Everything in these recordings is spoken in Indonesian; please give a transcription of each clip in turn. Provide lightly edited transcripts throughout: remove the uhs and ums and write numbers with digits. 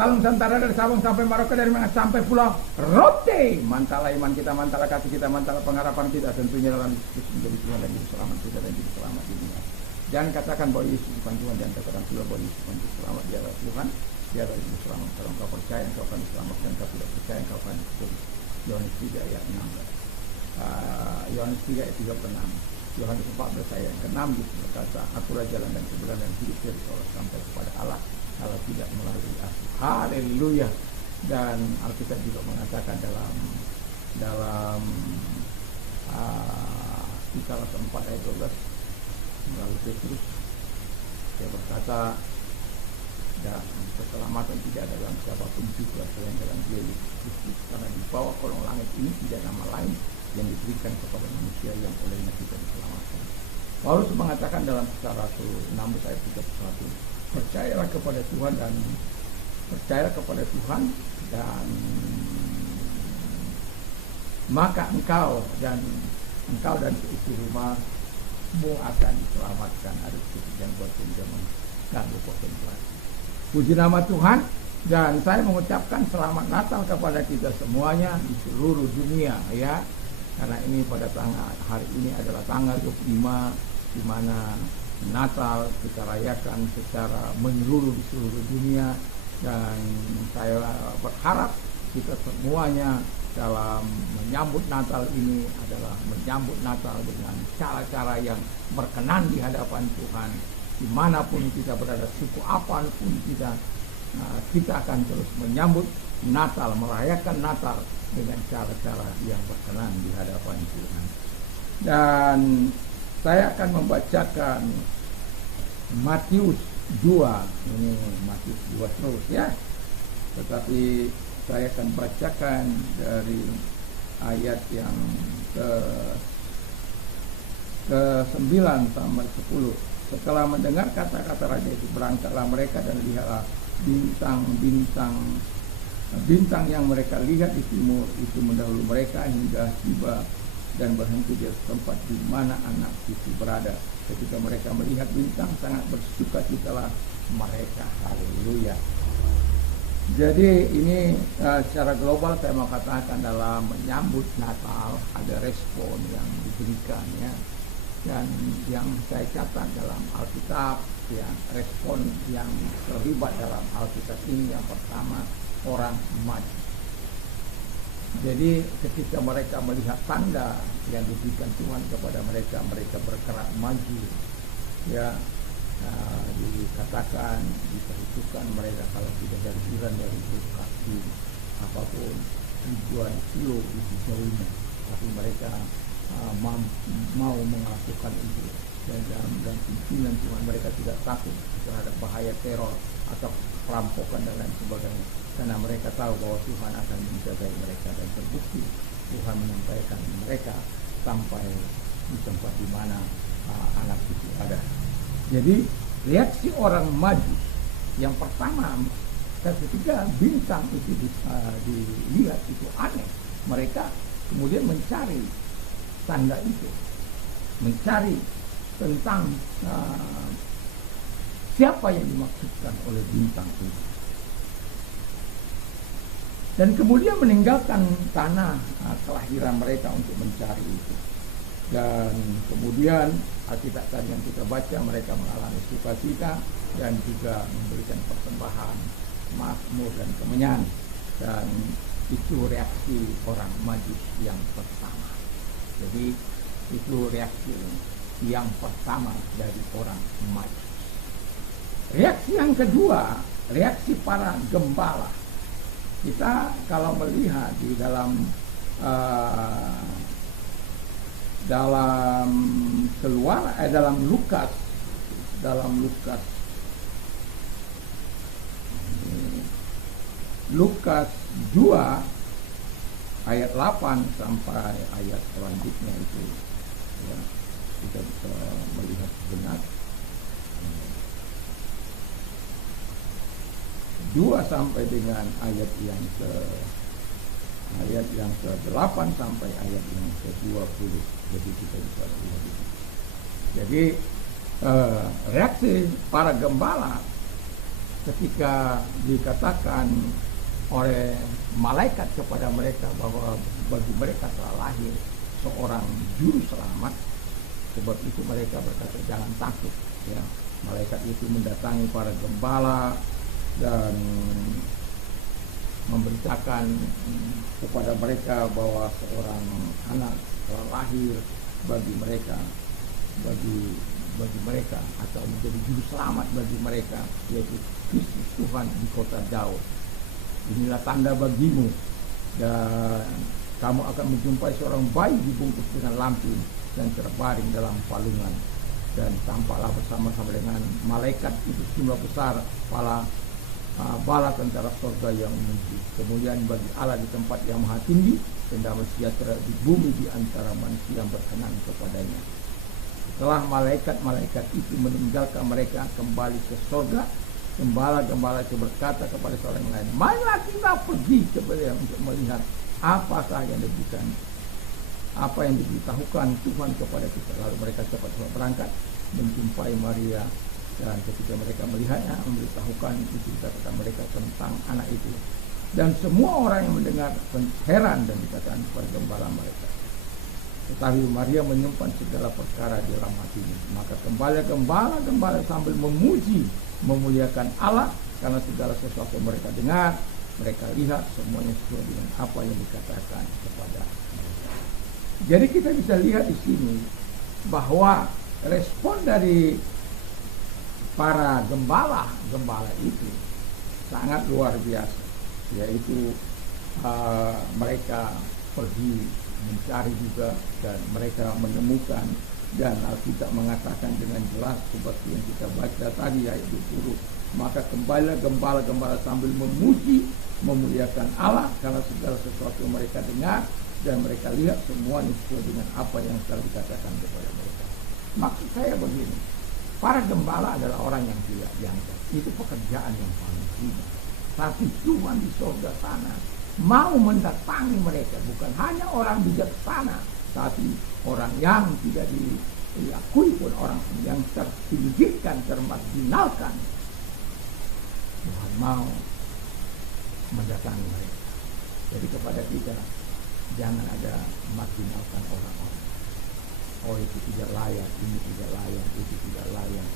Yerusalem Santara dari Sabang sampai Maroko, dari mana sampai Pulau Rote. Mantala iman kita, mantala kasih kita, mantala pengharapan kita, tentunya dalam Yesus menjadi Tuhan dan Juru Selamat kita dan Juru Selamat di dunia. Jangan katakan bahwa Yesus bukan Tuhan, jangan katakan pula bahwa Yesus bukan Juru Selamat. Dia adalah Tuhan, dia adalah Juru Selamat. Kalau engkau percaya engkau akan diselamatkan, kalau tidak percaya engkau akan ditulis. Yohanes 3 ayat 16. Yohanes 3 ayat 36. Yohanes 14 ayat ke-6 berkata, akulah jalan dan kebenaran dan hidup dari Allah sampai kepada Allah kalau tidak melalui aku. Haleluya. Dan Alkitab juga mengatakan dalam Kisah 4 ayat 12 melalui Petrus, dia berkata, dan keselamatan tidak ada dalam siapapun juga selain dalam Dia Yesus Kristus, karena di bawah kolong langit ini tidak nama lain yang diberikan kepada manusia yang olehnya kita diselamatkan. Paulus mengatakan dalam Kisah Rasul 16 ayat 31, percayalah kepada Tuhan dan maka engkau dan seisi rumahmu akan diselamatkan. Ada yang buat pinjaman ganggu konsentrasi. Puji nama Tuhan. Dan saya mengucapkan selamat Natal kepada kita semuanya di seluruh dunia, ya. Karena ini pada hari ini adalah tanggal 25 di mana Natal kita rayakan secara menyeluruh di seluruh dunia, dan saya berharap kita semuanya dalam menyambut Natal ini adalah menyambut Natal dengan cara-cara yang berkenan di hadapan Tuhan. Dimanapun kita berada, suku apapun kita akan terus menyambut Natal, merayakan Natal dengan cara-cara yang berkenan di hadapan Tuhan. Dan saya akan membacakan Matius 2, ini Matius 2 terus ya, tetapi saya akan bacakan dari ayat yang ke-9 sampai 10. Setelah mendengar kata-kata raja itu, berangkatlah mereka dan lihatlah bintang yang mereka lihat di timur itu mendahului mereka hingga tiba dan berhenti di tempat di mana anak itu berada. Ketika mereka melihat bintang, sangat bersukacitalah mereka. Haleluya. Jadi ini secara global saya mau katakan dalam menyambut Natal ada respon yang diberikan, ya. Dan yang saya catat dalam Alkitab, ya, respon yang terlibat dalam Alkitab ini yang pertama, orang maju. Jadi ketika mereka melihat tanda yang diberikan Tuhan kepada mereka, mereka bergerak maju, ya. Dikatakan, diperhitungkan mereka kalau tidak dari jalan dari kaki apapun tujuan kilo itu jauhnya, tapi mereka mau melakukan itu, dan pimpinan Tuhan mereka tidak takut terhadap bahaya teror atau perampokan dan lain sebagainya, karena mereka tahu bahwa Tuhan akan menjaga mereka, dan terbukti Tuhan menyampaikan mereka sampai di tempat di mana anak itu ada. Jadi reaksi orang maju yang pertama, ketika bintang itu dilihat itu aneh, mereka kemudian mencari tanda itu, mencari tentang siapa yang dimaksudkan oleh bintang itu, dan kemudian meninggalkan tanah kelahiran mereka untuk mencari itu. Dan kemudian Alkitab tadi yang kita baca, mereka mengalami sukacita dan juga memberikan persembahan mazmur dan kemenyan, dan itu reaksi orang Majus yang pertama. Jadi itu reaksi yang pertama dari orang Majus. Reaksi yang kedua, reaksi para gembala. Kita kalau melihat di dalam Lukas 2 ayat 8 sampai ayat selanjutnya itu, ya, kita bisa melihat benar 2 sampai dengan ayat yang ke-8 sampai ayat yang ke-20. Jadi kita bisa lihat itu. Jadi reaksi para gembala ketika dikatakan oleh malaikat kepada mereka bahwa bagi mereka telah lahir seorang juru selamat, sebab itu mereka berkata jangan takut. Ya, malaikat itu mendatangi para gembala dan memberitakan kepada mereka bahwa seorang anak telah lahir bagi mereka, bagi mereka, atau menjadi juru selamat bagi mereka, yaitu Kristus Tuhan di kota Daud. Inilah tanda bagimu, dan kamu akan menjumpai seorang bayi dibungkus dengan lampin dan terbaring dalam palungan, dan tampaklah bersama-sama dengan malaikat itu jumlah besar bala tentara surga yang memuji. Kemuliaan bagi Allah di tempat yang maha tinggi, dan damai sejahtera di bumi di antara manusia yang berkenan kepadanya. Setelah malaikat-malaikat itu meninggalkan mereka kembali ke surga, gembala-gembala itu berkata kepada seorang lain, marilah kita pergi kepada untuk melihat apakah yang diberikan, apa yang diberitahukan Tuhan kepada kita. Lalu mereka cepat-cepat berangkat menjumpai Maria, dan ketika mereka melihatnya, memberitahukan itu dikatakan mereka tentang anak itu. Dan semua orang yang mendengar heran dan dikatakan kepada gembala mereka. Tetapi Maria menyimpan segala perkara di dalam hatinya. Maka gembala sambil memuji, memuliakan Allah karena segala sesuatu mereka dengar, mereka lihat, semuanya sesuai dengan apa yang dikatakan kepada mereka. Jadi kita bisa lihat di sini bahwa respon dari para gembala itu sangat luar biasa, yaitu mereka pergi mencari juga, dan mereka menemukan, dan Alkitab mengatakan dengan jelas seperti yang kita baca tadi ayat 20, maka kembalilah gembala sambil memuji, memuliakan Allah karena segala sesuatu yang mereka dengar dan mereka lihat semuanya sesuai dengan apa yang telah dikatakan kepada mereka. Maksud saya begini, para gembala adalah orang yang tidak diangkat. Itu pekerjaan yang paling sulit. Tapi Tuhan di surga sana mau mendatangi mereka, bukan hanya orang bijaksana, tapi orang yang tidak diakui pun, orang yang terpinggirkan, termarginalkan. Tuhan mau mendatangi mereka. Jadi kepada kita, jangan ada marginalkan orang-orang. Oh, itu tidak layak, ini tidak layak, itu tidak layak,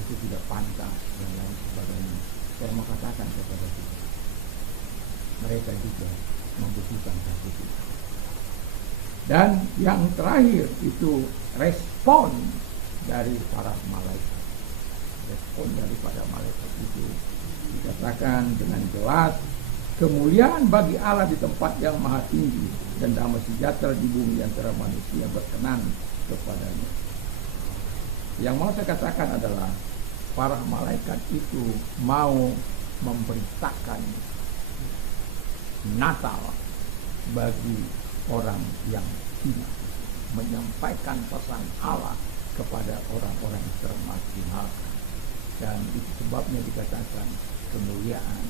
itu tidak pantas, dan lain sebagainya. Saya mau katakan kepada kita, mereka juga membutuhkan kasih kita. Dan yang terakhir itu respon dari para malaikat. Respon daripada malaikat itu dikatakan dengan jelas, kemuliaan bagi Allah di tempat yang maha tinggi, dan damai sejahtera di bumi antara manusia berkenan kepadanya. Yang mau saya katakan adalah para malaikat itu mau memberitakan Natal bagi orang yang hina, menyampaikan pesan Allah kepada orang-orang yang termarginalkan. Dan itu sebabnya dikatakan kemuliaan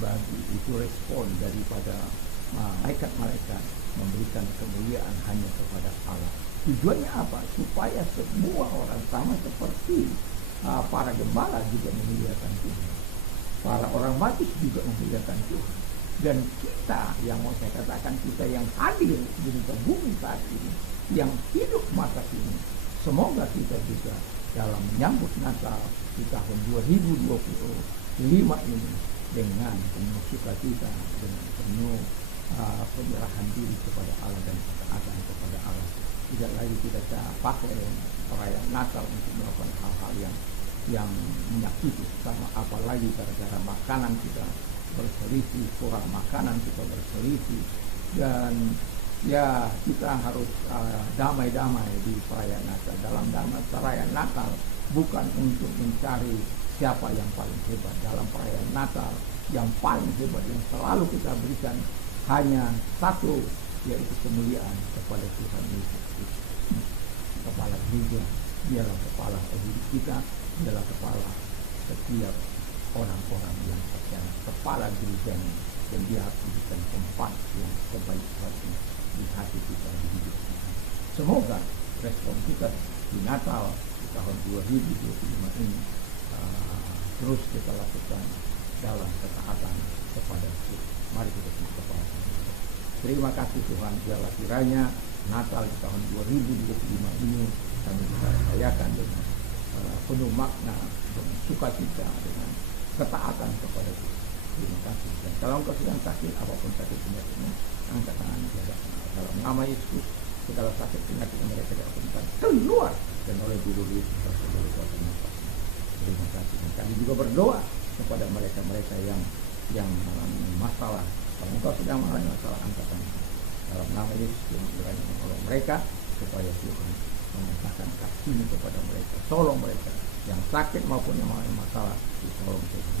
bagi, itu respon daripada malaikat-malaikat memberikan kemuliaan hanya kepada Allah. Tujuannya apa? Supaya semua orang sama seperti para gembala juga memuliakan Tuhan, para orang baptis juga memuliakan Tuhan. Dan kita yang mau saya katakan, kita yang hadir di muka bumi saat ini, yang hidup masa kini, semoga kita juga dalam menyambut Natal di tahun 2025 ini dengan penuh sukacita, dengan penuh penyerahan diri kepada Allah dan ketaatan kepada Allah. Tidak lagi kita pakai perayaan Natal untuk melakukan hal-hal yang menyakiti sama, apalagi gara-gara makanan kita berselisih, kurang makanan kita berselisih, dan ya kita harus damai-damai di perayaan Natal. Dalam perayaan Natal bukan untuk mencari siapa yang paling hebat. Dalam perayaan Natal yang paling hebat yang selalu kita berikan hanya satu, yaitu kemuliaan kepada Tuhan Yesus Kristus. Kepala gereja, dialah kepala hidup kita, dialah kepala setiap orang-orang yang percaya, kepala gerejanya, dan dia harus diberikan tempat yang sebaik-baiknya di hati kita, di hidup kita. Semoga respon kita di Natal di tahun 2025 ini terus kita lakukan dalam ketaatan kepada Tuhan. Mari kita berdoa. Terima kasih Tuhan, biarlah kiranya Natal di tahun 2025 ini kami bisa rayakan dengan penuh makna, dengan sukacita, dengan ketaatan kepada Tuhan. Terima kasih. Dan kalau engkau sedang sakit, apapun sakit penyakitmu, angkat tangan jaga. Dalam nama Yesus, segala sakit penyakit yang mereka dapatkan keluar, dan oleh biru Yesus segala kuasa nafas. Terima kasih. Dan kami juga berdoa kepada mereka-mereka yang mengalami masalah. Kalau engkau sedang mengalami masalah, angkat tangan. Dalam nama Yesus, Tuhan kiranya menolong mereka supaya Tuhan menyatakan kasih kepada mereka. Tolong mereka yang sakit maupun yang mengalami masalah, ditolong Tuhan.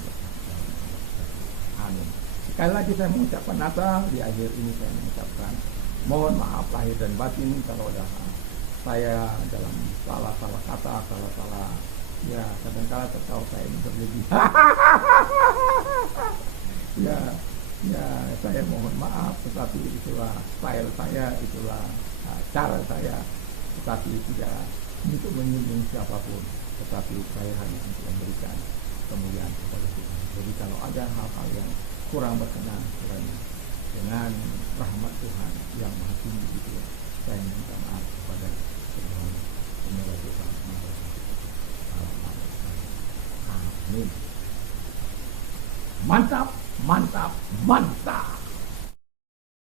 Amin. Sekali lagi saya mengucapkan Natal. Di akhir ini saya mengucapkan mohon maaf lahir dan batin kalau ada saya dalam salah kata, salah ya kadang-kala tertawa saya ini berlebih. ya saya mohon maaf, tetapi itulah style saya, itulah cara saya, tetapi tidak untuk menyinggung siapapun, tetapi saya hanya untuk memberikan kemuliaan kepada Tuhan. Jadi kalau ada hal-hal yang kurang berkenan dengan rahmat Tuhan yang maha tinggi itu, saya minta maaf kepada Tuhan. Semoga Tuhan amin. Mantap, mantap, mantap.